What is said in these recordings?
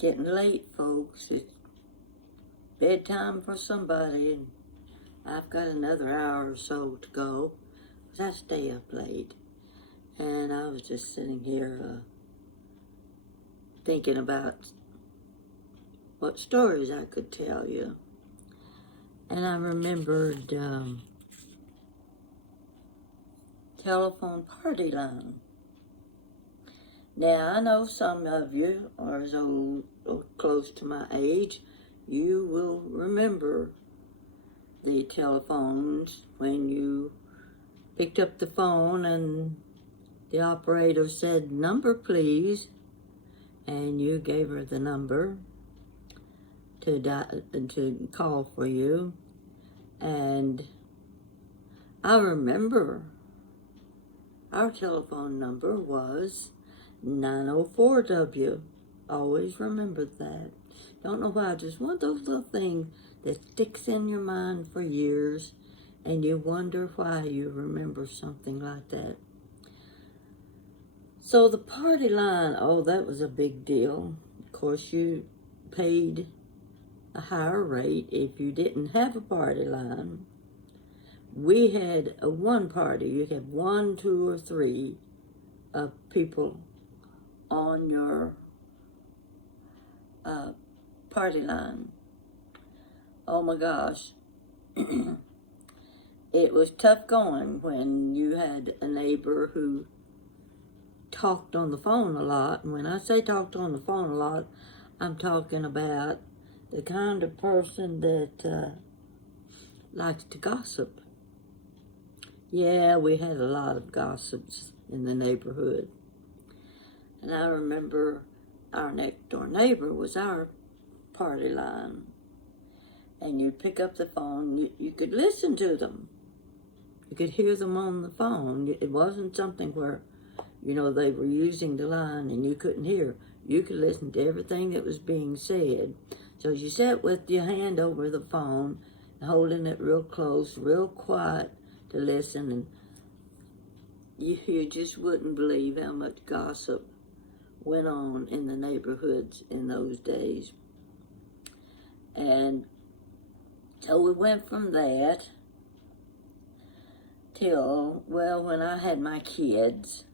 Getting late, folks. It's bedtime for somebody, and I've got another hour or so to go. 'Cause I stay up late. And I was just sitting here thinking about what stories I could tell you. And I remembered telephone party line. Now, I know some of you are as old or close to my age. You will remember the telephones when you picked up the phone and the operator said, "Number, please," and you gave her the number to call for you. And I remember our telephone number was 904W. Always remembered that. Don't know why, just one of those little things that sticks in your mind for years, and you wonder why you remember something like that. So the party line, oh, that was a big deal. Of course, you paid a higher rate if you didn't have a party line. We had a one party. You had 1, 2, or 3 people on your party line. Oh my gosh. It was tough going when you had a neighbor who talked on the phone a lot. And when I say talked on the phone a lot, I'm talking about the kind of person that likes to gossip. Yeah, we had a lot of gossips in the neighborhood. And I remember our next door neighbor was our party line. And you'd pick up the phone, you could listen to them. You could hear them on the phone. It wasn't something where, they were using the line and you couldn't hear. You could listen to everything that was being said. So you sat with your hand over the phone, holding it real close, real quiet to listen, and you just wouldn't believe how much gossip went on in the neighborhoods in those days. And so we went from that till, when I had my kids,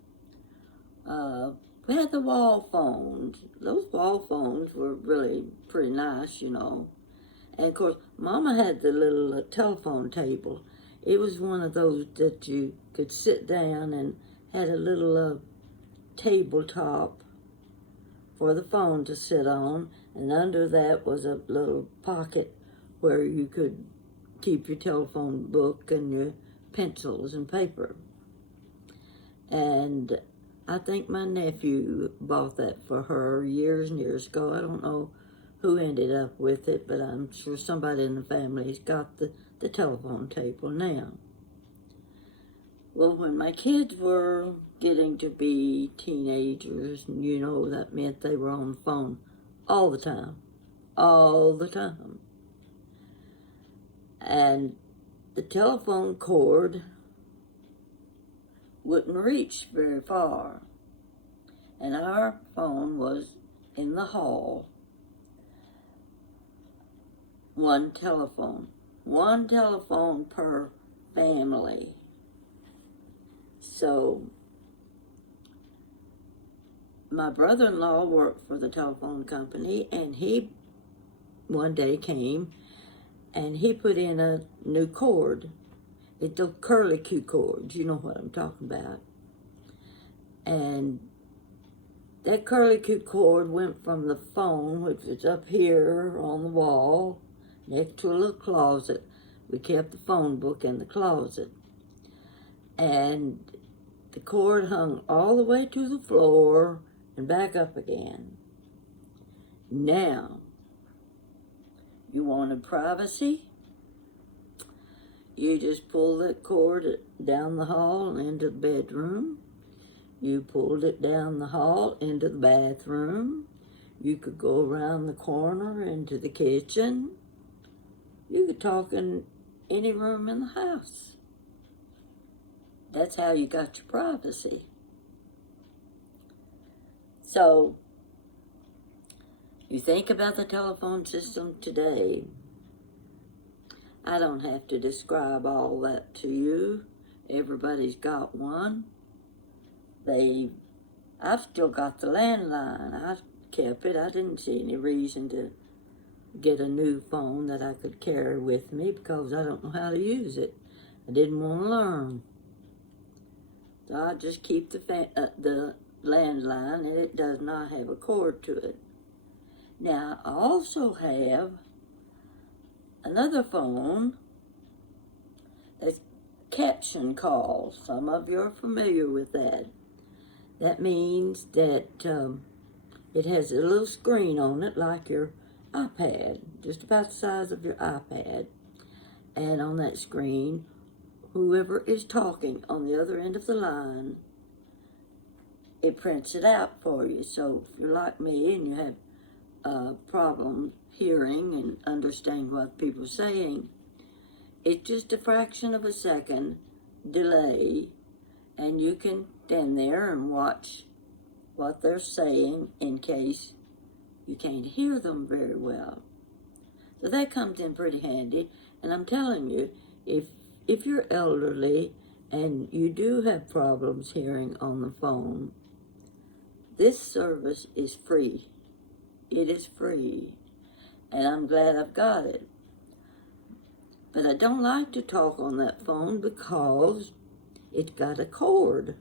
we had the wall phones. Those wall phones were really pretty nice, And of course, Mama had the little telephone table. It was one of those that you could sit down and had a little tabletop for the phone to sit on. And under that was a little pocket where you could keep your telephone book and your pencils and paper. And I think my nephew bought that for her years and years ago. I don't know who ended up with it, but I'm sure somebody in the family's got the telephone table now. Well, when my kids were getting to be teenagers, that meant they were on the phone all the time. And the telephone cord wouldn't reach very far. And our phone was in the hall. One telephone per family. So my brother-in-law worked for the telephone company, and he one day came and he put in a new cord. It's the curly-Q cords, you know what I'm talking about. And that curly-Q cord went from the phone, which was up here on the wall, next to a little closet. We kept the phone book in the closet. And the cord hung all the way to the floor and back up again. Now, you wanted privacy? You just pull that cord down the hall and into the bedroom. You pulled it down the hall into the bathroom. You could go around the corner into the kitchen. You could talk in any room in the house. That's how you got your privacy. So You think about the telephone system today. I don't have to describe all that to you. Everybody's got one. I've still got the landline. I kept it. I didn't see any reason to get a new phone that I could carry with me because I don't know how to use it. I didn't want to learn. So I just keep the landline, and it does not have a cord to it. Now, I also have another phone that's caption calls. Some of you are familiar with that. That means that it has a little screen on it like your iPad, just about the size of your iPad. And on that screen, whoever is talking on the other end of the line, it prints it out for you. So if you're like me and you have a problem hearing and understanding what people are saying, it's just a fraction of a second delay, and you can stand there and watch what they're saying in case you can't hear them very well. So that comes in pretty handy. And I'm telling you, if you're elderly and you do have problems hearing on the phone, this service is free. It is free. And I'm glad I've got it. But I don't like to talk on that phone because it's got a cord.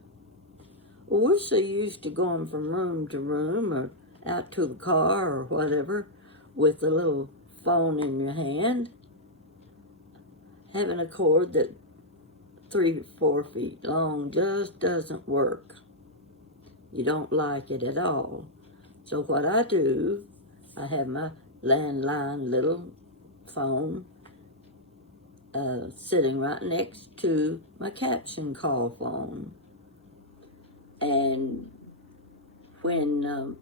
Well, we're so used to going from room to room or out to the car or whatever with a little phone in your hand. Having a cord that 3 or 4 feet long just doesn't work. You don't like it at all. So what I do, I have my landline little phone sitting right next to my caption call phone. And when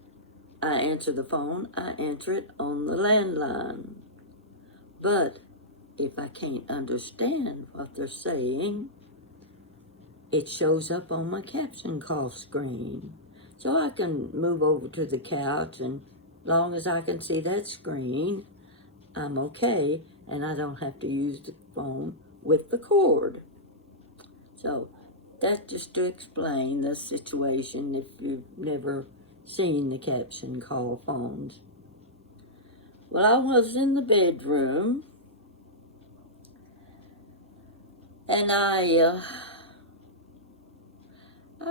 I answer the phone, I answer it on the landline. But if I can't understand what they're saying, it shows up on my caption call screen. So I can move over to the couch, and as long as I can see that screen, I'm okay, and I don't have to use the phone with the cord. So that's just to explain the situation if you've never seen the caption call phones. Well, I was in the bedroom, and I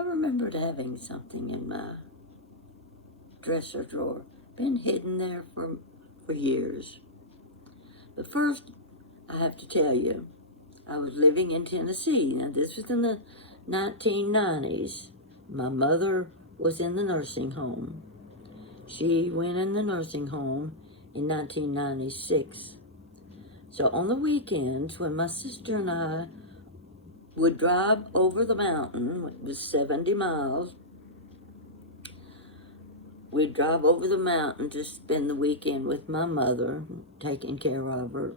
remembered having something in my dresser drawer. Been hidden there for years. But first, I have to tell you, I was living in Tennessee. Now, this was in the 1990s. My mother was in the nursing home. She went in the nursing home in 1996. So on the weekends, when my sister and I would drive over the mountain, it was 70 miles, we'd drive over the mountain to spend the weekend with my mother, taking care of her.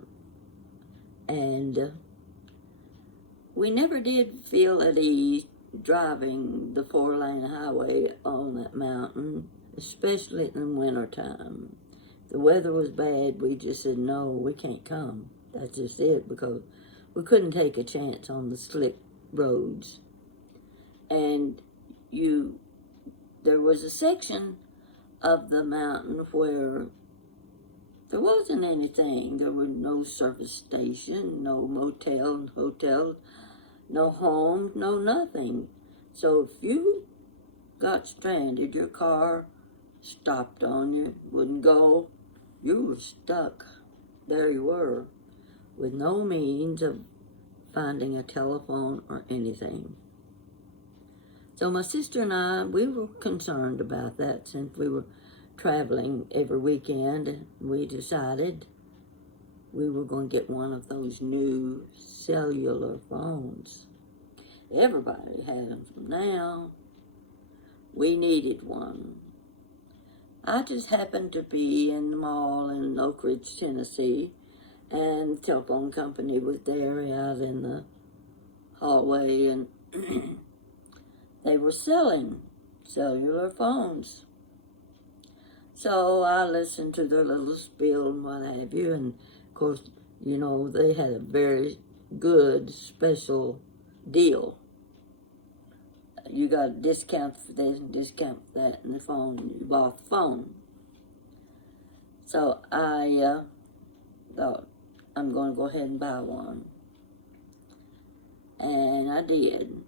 And we never did feel at ease driving the 4-lane highway on that mountain, especially in the wintertime. The weather was bad. We just said, no, we can't come. That's just it, because we couldn't take a chance on the slick roads. And there was a section of the mountain where there wasn't anything. There was no service station, no motel, hotel, no home, no nothing. So if you got stranded, your car stopped on you, wouldn't go, you were stuck. There you were, with no means of finding a telephone or anything. So my sister and I, we were concerned about that since we were traveling every weekend. We decided we were going to get one of those new cellular phones. Everybody has them now. We needed one. I just happened to be in the mall in Oak Ridge, Tennessee, and the telephone company was there out in the hallway, and they were selling cellular phones. So I listened to their little spiel and what have you, and of course, you know, they had a very good special deal. You got a discount for this and discount for that in the phone. You bought the phone. So I thought, I'm going to go ahead and buy one. And I did.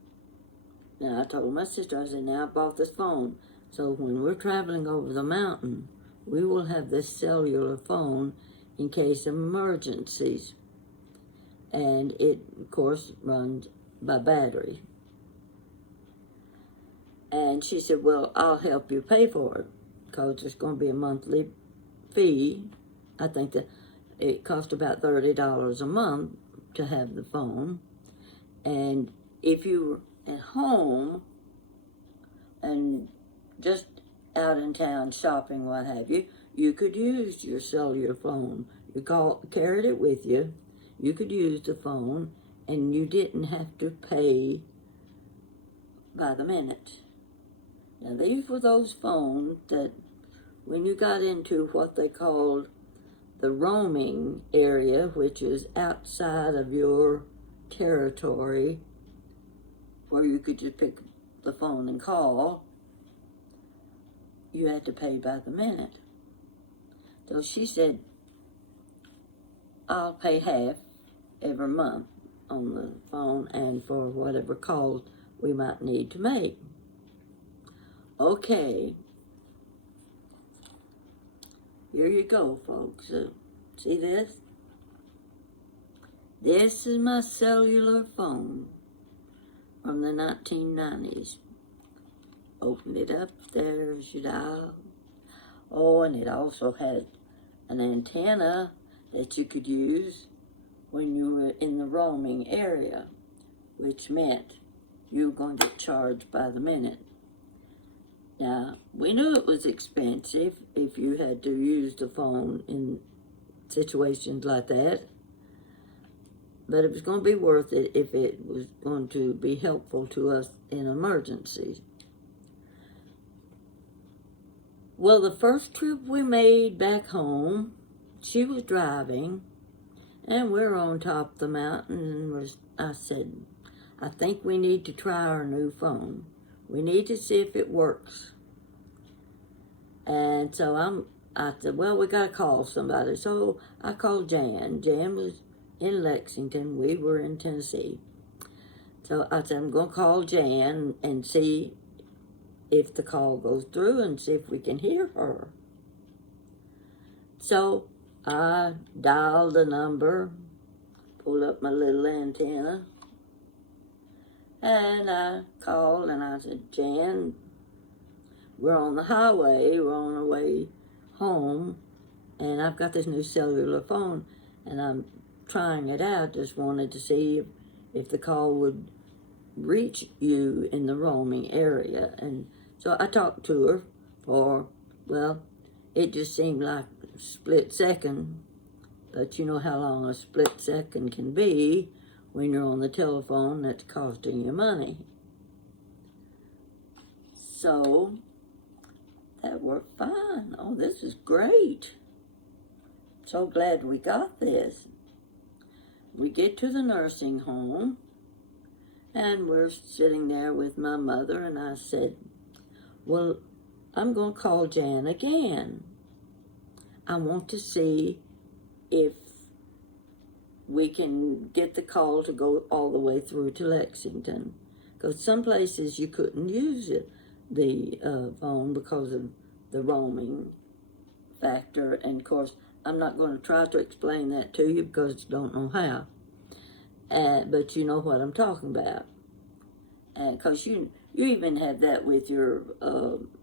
And I told my sister, I said, now I bought this phone. So when we're traveling over the mountain, we will have this cellular phone in case of emergencies. And it, of course, runs by battery. And she said, well, I'll help you pay for it, because there's going to be a monthly fee. I think that it cost about $30 a month to have the phone. And if you were at home and just out in town shopping, what have you, you could use your cellular phone. You carried it with you. You could use the phone, and you didn't have to pay by the minute. Now, these were those phones that when you got into what they called the roaming area, which is outside of your territory, where you could just pick the phone and call, you had to pay by the minute. So she said, I'll pay half every month on the phone and for whatever calls we might need to make. Okay. Here you go, folks. See this? This is my cellular phone from the 1990s. Opened it up, there's your dial. Oh, and it also had an antenna that you could use when you were in the roaming area, which meant you were going to get charged by the minute. Now, we knew it was expensive if you had to use the phone in situations like that, but it was going to be worth it if it was going to be helpful to us in emergencies. Well, the first trip we made back home, she was driving, and we're on top of the mountain, and I said, I think we need to try our new phone. We need to see if it works. And so I said, well, we got to call somebody. So I called Jan. Jan was in Lexington. We were in Tennessee. So I said, I'm going to call Jan and see if the call goes through and see if we can hear her. So I dialed the number, pulled up my little antenna, and I called and I said, Jan, we're on the highway, we're on our way home, and I've got this new cellular phone, and I'm trying it out. Just wanted to see if the call would reach you in the roaming area. And so I talked to her for, well, it just seemed like a split second, but you know how long a split second can be when you're on the telephone that's costing you money. So that worked fine. Oh, this is great. So glad we got this. We get to the nursing home, and we're sitting there with my mother, and I said, well, I'm going to call Jan again. I want to see if we can get the call to go all the way through to Lexington. Because some places you couldn't use the phone because of the roaming factor. And of course, I'm not going to try to explain that to you because I don't know how. But you know what I'm talking about. Because you even have that with your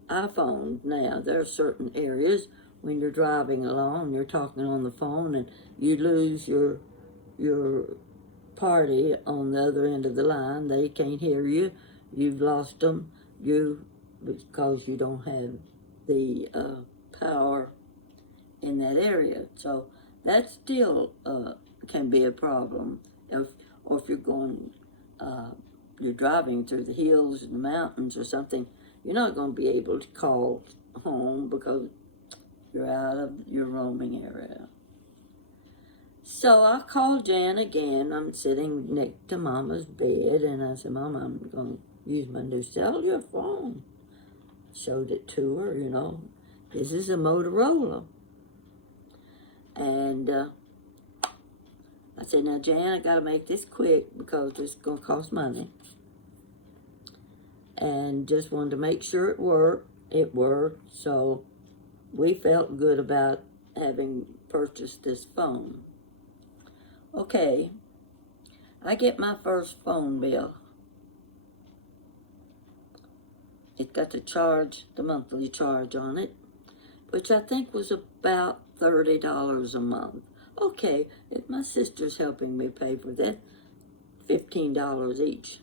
iPhone now. There are certain areas when you're driving along, you're talking on the phone, and you lose your party on the other end of the line. They can't hear you. You've lost them. Because you don't have the power in that area. So that still can be a problem. Or if you're going, you're driving through the hills and the mountains or something, you're not going to be able to call home because you're out of your roaming area. So I called Jan again. I'm sitting next to Mama's bed, and I said, Mama, I'm going to use my new cellular phone. Showed it to her, you know. This is a Motorola. And I said, now, Jan, I got to make this quick because it's going to cost money. And just wanted to make sure it worked. It worked. So we felt good about having purchased this phone. Okay, I get my first phone bill. It got the monthly charge on it, which I think was about $30 a month. Okay, if my sister's helping me pay for that, $15 each.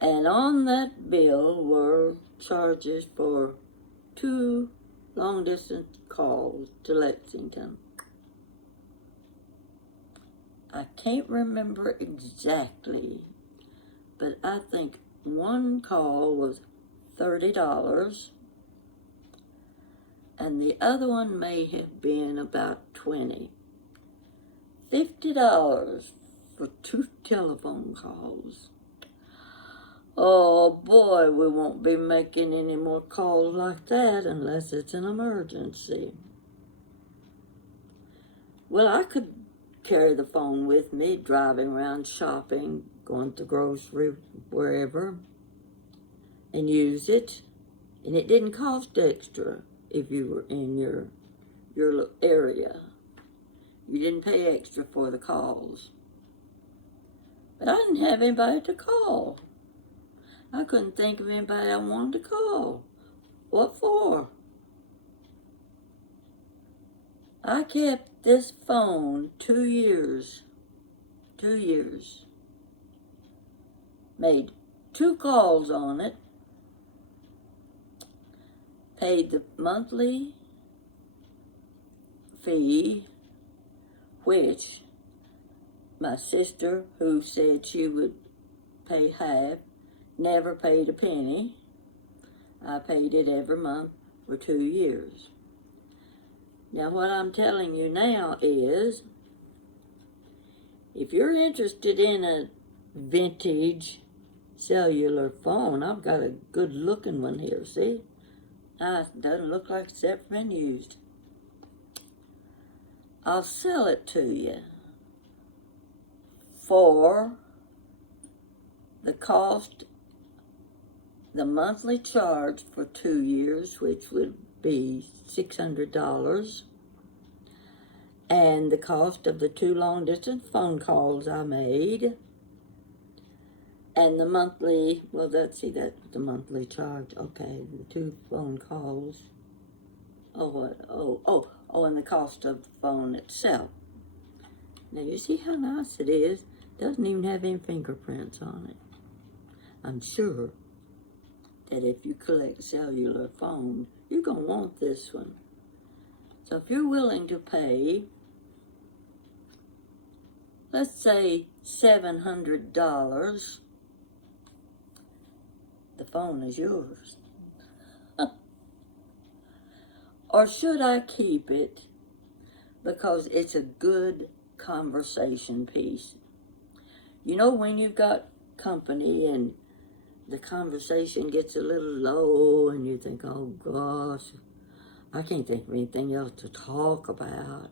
And on that bill were charges for 2 long-distance calls to Lexington. I can't remember exactly, but I think one call was $30, and the other one may have been about $20. $50 for 2 telephone calls. Oh boy, we won't be making any more calls like that unless it's an emergency. Well, I could carry the phone with me, driving around shopping, going to grocery, wherever, and use it. And it didn't cost extra if you were in your area. You didn't pay extra for the calls. But I didn't have anybody to call. I couldn't think of anybody I wanted to call. What for? I kept this phone 2 years. 2 years. Made 2 calls on it. Paid the monthly fee, which my sister, who said she would pay half, never paid a penny. I paid it every month for 2 years. Now, what I'm telling you now is, if you're interested in a vintage cellular phone, I've got a good-looking one here, see? It doesn't look like it's ever been used. I'll sell it to you for the cost, the monthly charge for 2 years, which would be $600, and the cost of the 2 long-distance phone calls I made, and the monthly, well, that's the monthly charge. Okay, the 2 phone calls. And the cost of the phone itself. Now, you see how nice it is? Doesn't even have any fingerprints on it. I'm sure that if you collect cellular phones, you're going to want this one. So if you're willing to pay, let's say $700, the phone is yours. Or should I keep it because it's a good conversation piece? You know, when you've got company and the conversation gets a little low and you think, oh gosh, I can't think of anything else to talk about.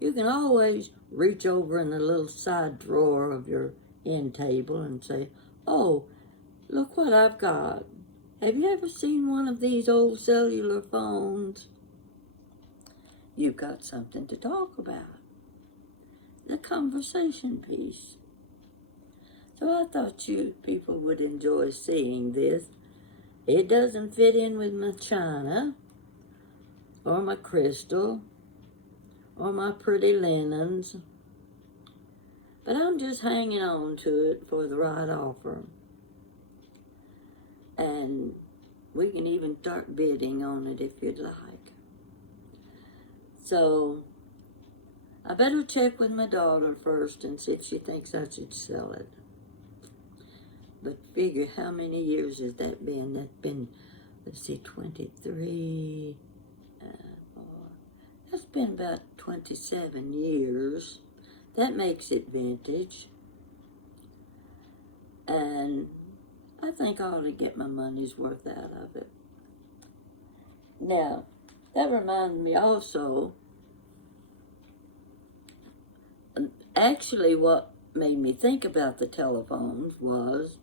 You can always reach over in the little side drawer of your end table and say, oh, look what I've got. Have you ever seen one of these old cellular phones? You've got something to talk about. The conversation piece. So I thought you people would enjoy seeing this. It doesn't fit in with my china, or my crystal, or my pretty linens. But I'm just hanging on to it for the right offer. And we can even start bidding on it if you'd like. So I better check with my daughter first and see if she thinks I should sell it. But figure how many years has that been? That's been let's see, 23, that's been about 27 years. That makes it vintage. And I think I ought to get my money's worth out of it. Now, that reminds me also, actually what made me think about the telephones was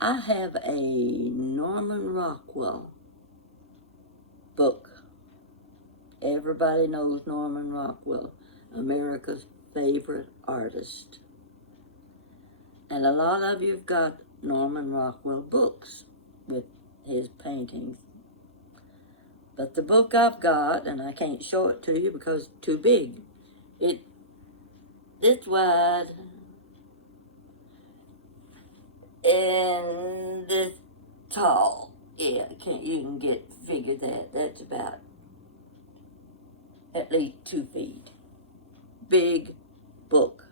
I have a Norman Rockwell book. Everybody knows Norman Rockwell, America's favorite artist. And a lot of you have got Norman Rockwell books with his paintings. But the book I've got, and I can't show it to you because it's too big. It's this wide and this tall. Yeah, you can figure that. That's about at least 2 feet. Big book.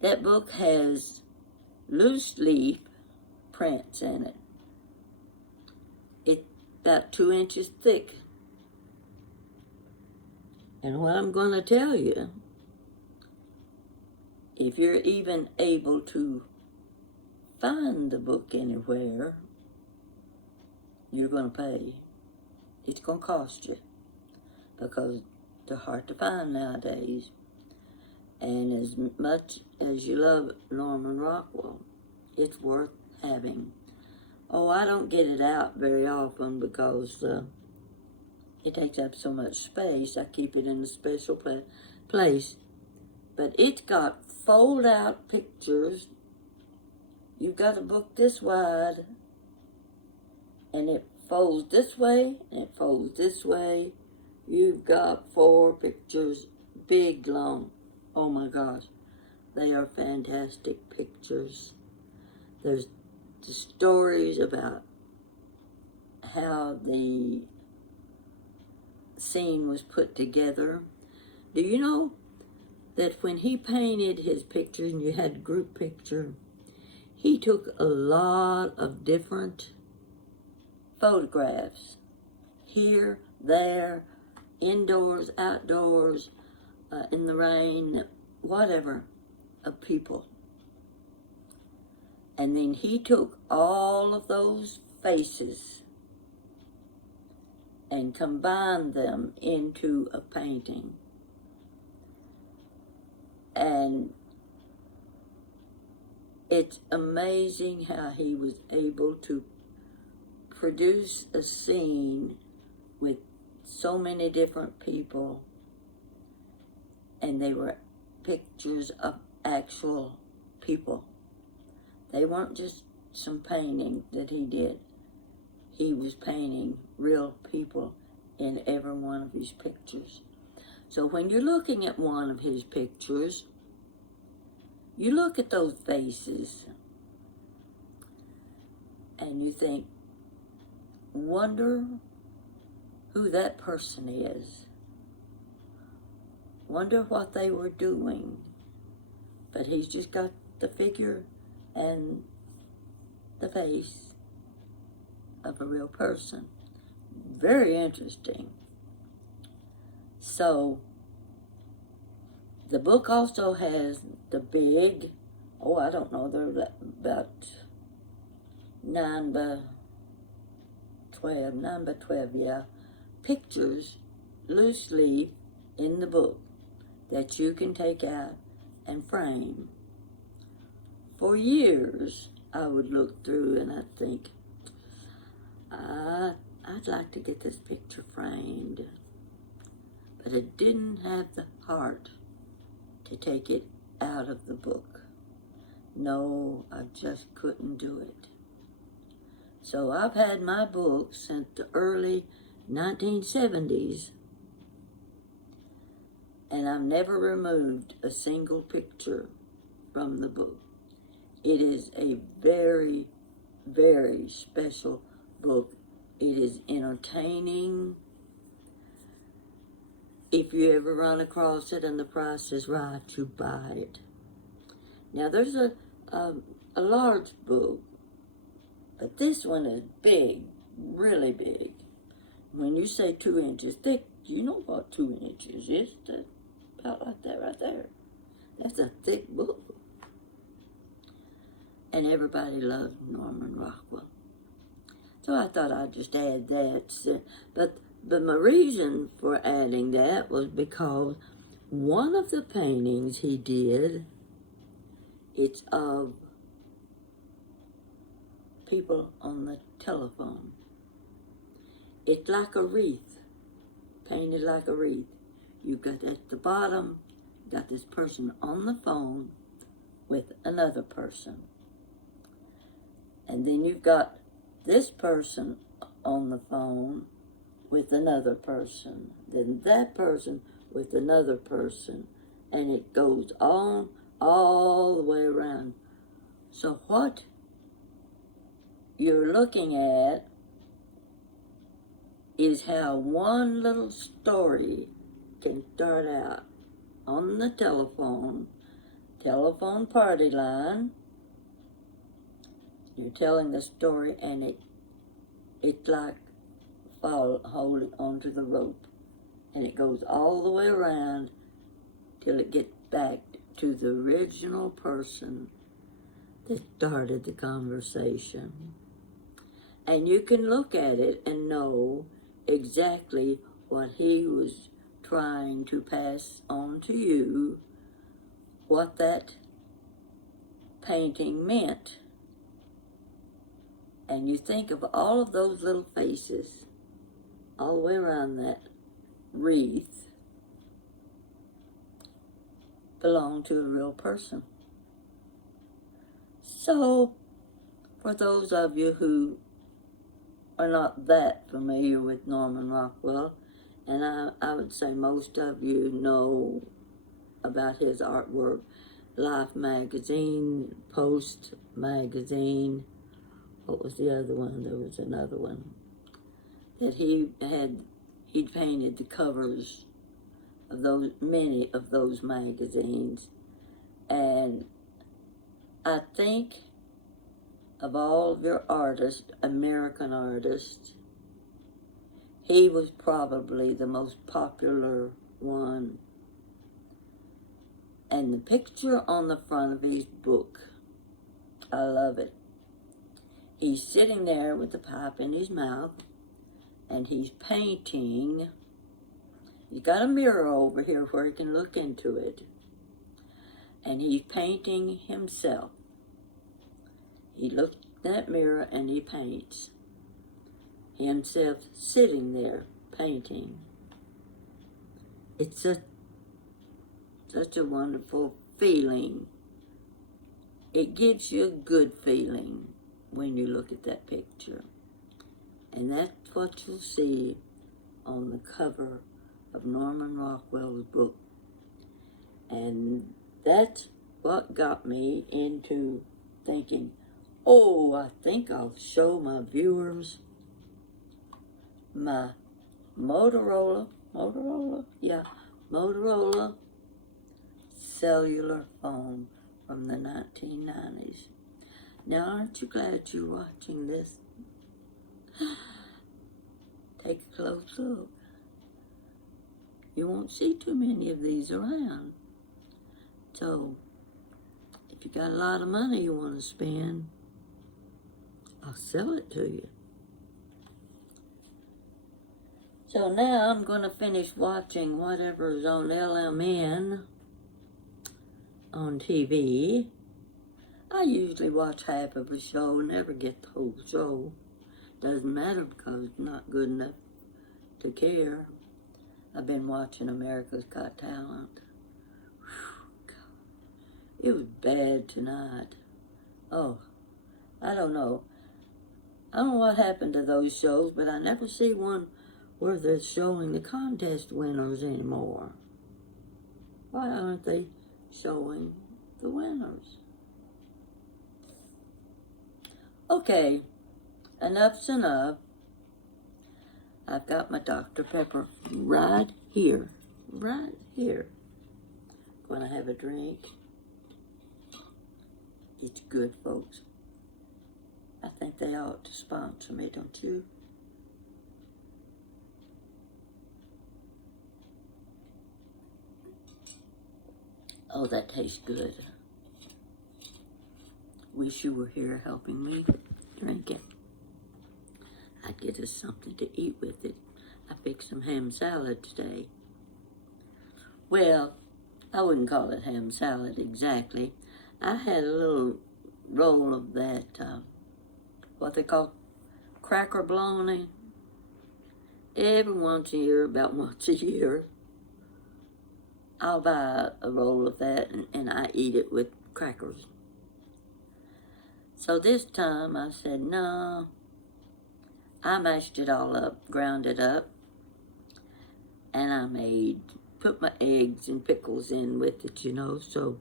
That book has loose leaf prints in it. It's about 2 inches thick. And what I'm going to tell you, if you're even able to find the book anywhere, you're going to pay. It's going to cost you because they're hard to find nowadays. And as much as you love Norman Rockwell, it's worth having. Oh, I don't get it out very often because it takes up so much space. I keep it in a special place. But it's got fold-out pictures. You've got a book this wide, and it folds this way, and it folds this way. You've got 4 pictures, big, long. Oh my gosh, they are fantastic pictures. There's the stories about how the scene was put together. Do you know that when he painted his pictures, and you had a group picture, he took a lot of different photographs, here, there, indoors, outdoors, in the rain, whatever, of people. And then he took all of those faces and combined them into a painting. And it's amazing how he was able to produce a scene with so many different people, and they were pictures of actual people. They weren't just some painting that he did. He was painting real people in every one of his pictures. So when you're looking at one of his pictures, you look at those faces and you think, wonder who that person is. Wonder what they were doing. But he's just got the figure and the face of a real person. Very interesting. So, the book also has the big, I don't know, they're about 9 by 12, yeah, pictures, loose leaf, in the book that you can take out and frame. For years, I would look through and I'd think, I'd like to get this picture framed. But I didn't have the heart to take it out of the book. No, I just couldn't do it. So I've had my book since the early 1970s, and I've never removed a single picture from the book. It is a very, very special book. It is entertaining. If you ever run across it and the price is right, you buy it. Now there's a large book But this one is big, really big. When you say 2 inches thick, you know what 2 inches is. That's about like that right there. That's a thick book. And everybody loves Norman Rockwell. So I thought I'd just add that. But my reason for adding that was because one of the paintings he did, it's of people on the telephone. It's like a wreath, painted like a wreath. You've got at the bottom, got this person on the phone with another person. And then you've got this person on the phone with another person. Then that person with another person. And it goes on all the way around. So what you're looking at is how one little story can start out on the telephone party line. You're telling the story, and it's like holding onto the rope, and it goes all the way around till it gets back to the original person that started the conversation. And you can look at it and know exactly what he was trying to pass on to you, what that painting meant. And you think of all of those little faces all the way around that wreath belong to a real person. So, for those of you who are not that familiar with Norman Rockwell, and I would say most of you know about his artwork, Life magazine, Post magazine, what was the other one? There was another one that he'd painted the covers of many of those magazines. And I think of all of your artists, American artists, he was probably the most popular one. And the picture on the front of his book, I love it. He's sitting there with the pipe in his mouth, and he's painting. He's got a mirror over here where he can look into it. And he's painting himself. He looks in that mirror and he paints himself sitting there painting. It's such a wonderful feeling. It gives you a good feeling when you look at that picture. And that's what you'll see on the cover of Norman Rockwell's book. And that's what got me into thinking, oh, I think I'll show my viewers my Motorola cellular phone from the 1990s. Now, aren't you glad you're watching this? Take a close look. You won't see too many of these around. So, if you got a lot of money you want to spend, I'll sell it to you. So now I'm going to finish watching whatever's on LMN on TV. I usually watch half of a show, never get the whole show. Doesn't matter because it's not good enough to care. I've been watching America's Got Talent. Whew, God. It was bad tonight. Oh, I don't know. I don't know what happened to those shows, but I never see one where they're showing the contest winners anymore. Why aren't they showing the winners? Okay, enough's enough. I've got my Dr. Pepper right here. Gonna have a drink. It's good, folks. I think they ought to sponsor me, don't you? Oh, that tastes good. Wish you were here helping me drink it. I'd get us something to eat with it. I fixed some ham salad today. Well, I wouldn't call it ham salad exactly. I had a little roll of that, what they call cracker bologna. Every once a year, about once a year, I'll buy a roll of that and I eat it with crackers. So this time I said, no, I mashed it all up, ground it up, and I put my eggs and pickles in with it, you know, so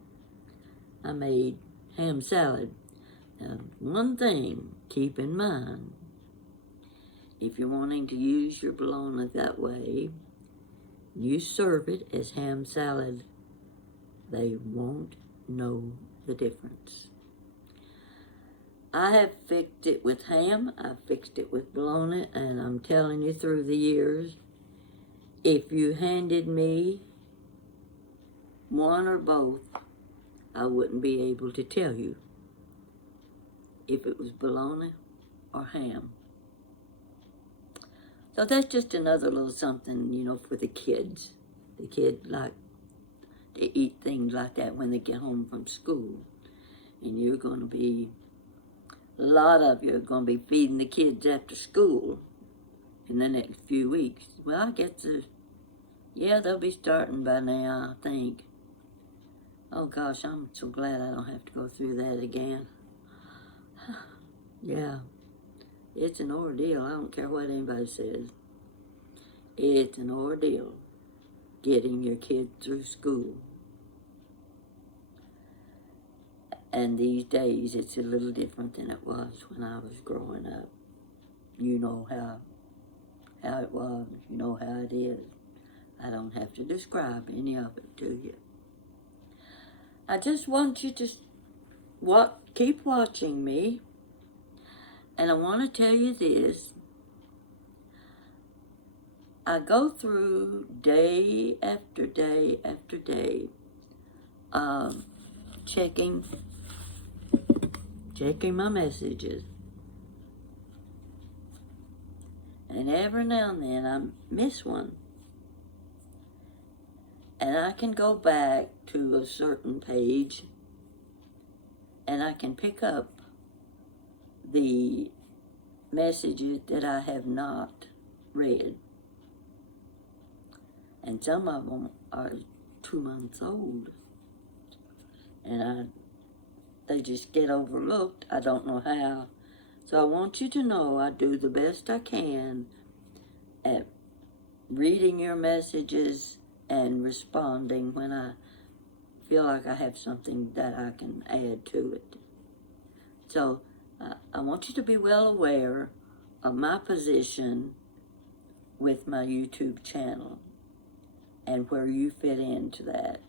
I made ham salad. Now, one thing, keep in mind, if you're wanting to use your bologna that way, you serve it as ham salad. They won't know the difference. I have fixed it with ham, I've fixed it with bologna, and I'm telling you through the years, if you handed me one or both, I wouldn't be able to tell you if it was bologna or ham. So that's just another little something, you know, for the kids. The kids like to eat things like that when they get home from school. And you're going to be, a lot of you are going to be feeding the kids after school in the next few weeks. Well, I guess, yeah, they'll be starting by now, I think. Oh gosh, I'm so glad I don't have to go through that again. Yeah. It's an ordeal. I don't care what anybody says. It's an ordeal getting your kids through school. And these days, it's a little different than it was when I was growing up. You know how it was. You know how it is. I don't have to describe any of it to you. I just want you to keep watching me. And I want to tell you this. I go through day after day after day checking my messages. And every now and then I miss one. And I can go back to a certain page and I can pick up the messages that I have not read. And some of them are 2 months old. And they just get overlooked. I don't know how. So I want you to know I do the best I can at reading your messages and responding when I feel like I have something that I can add to it. So I want you to be well aware of my position with my YouTube channel and where you fit into that.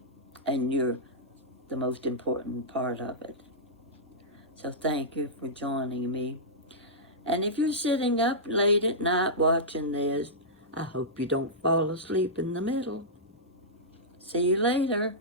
And you're the most important part of it. So thank you for joining me. And if you're sitting up late at night watching this, I hope you don't fall asleep in the middle. See you later.